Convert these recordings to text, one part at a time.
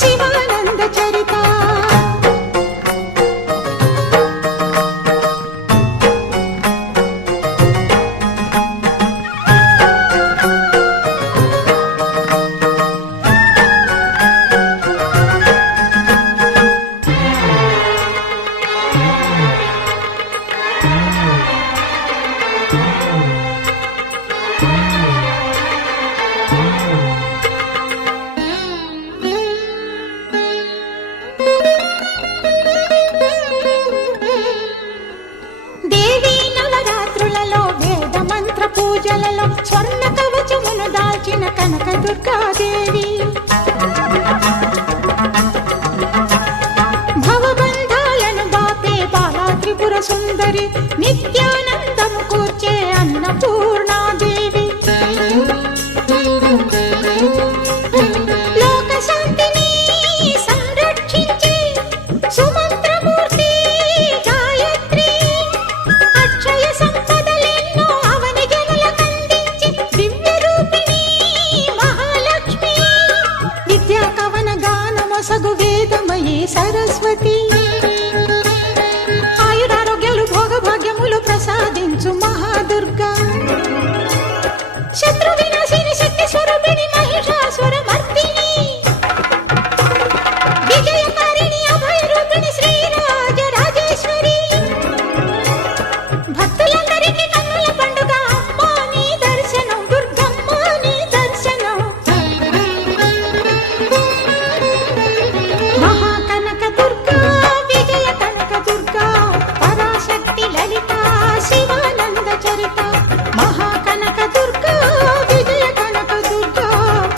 శివానంద చరిత పూజలలో స్వర్ణ కవచమును దాల్చిన కనక దుర్గాదేవి భవబంధాలను బాపే బాలా త్రిపుర సుందరి నిత్యానందము కూర్చే అన్నపూర్ణాదేవి లోక శాంతిని సంరక్షించే సుమంత్రమూర్తి గాయత్రి అక్షయ సంపదలెన్నో సగు వేదమయీ సరస్వతి ఆయురారోగ్యాలు భోగభాగ్యములు ప్రసాదించు మహాదుర్గా శత్రు వినాశిని శక్తి స్వరూపిణి మహిషాసుర మర్దిని విజయకారిణి అభయ రూపిణి శ్రీరాజ రాజేశ్వరి భక్తులందరికీ కన్నుల పండుగ అమ్మా నీ దర్శనం దుర్గమ్మ నీ దర్శనం మహాకనక దుర్గా విజయ కనక దుర్గా పరాశక్తి లలిత శివానంద చరిత మహాకనక దుర్గా విజయ కనక దుర్గా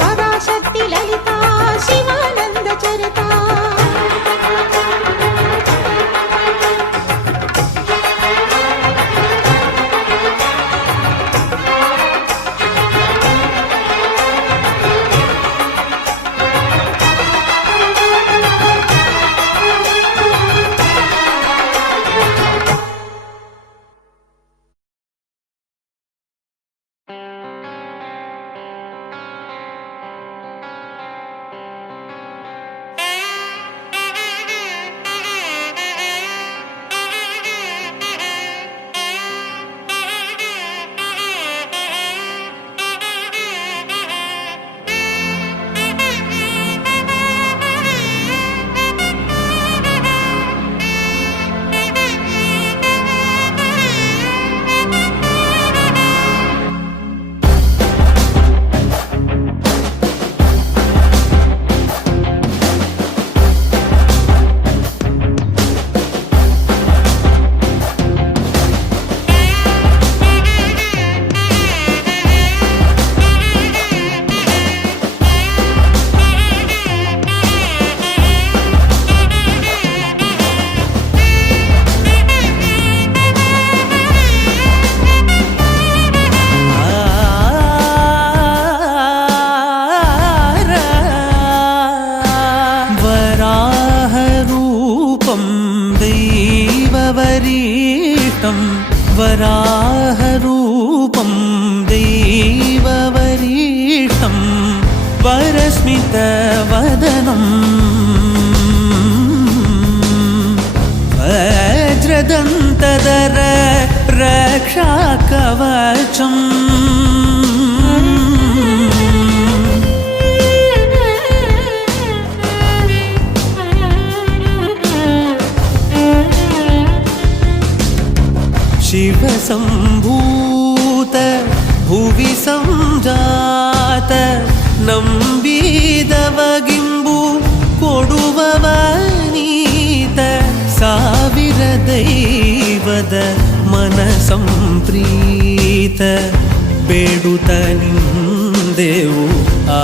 పరాశక్తి లలిత శివానంద చరిత वराहरूपं दैववरीष्टं वरस्मितवदनं वज्रदन्तधर रक्षाकवचम् शिवसम्भूत भुवि संजात नम्बिदवगिम्बु कोडुववनीत ಸಾವಿರ ದೈವದ मनसंप्रीत ಬೇಡುತ್ತ ನಿಂದೆವು ಆ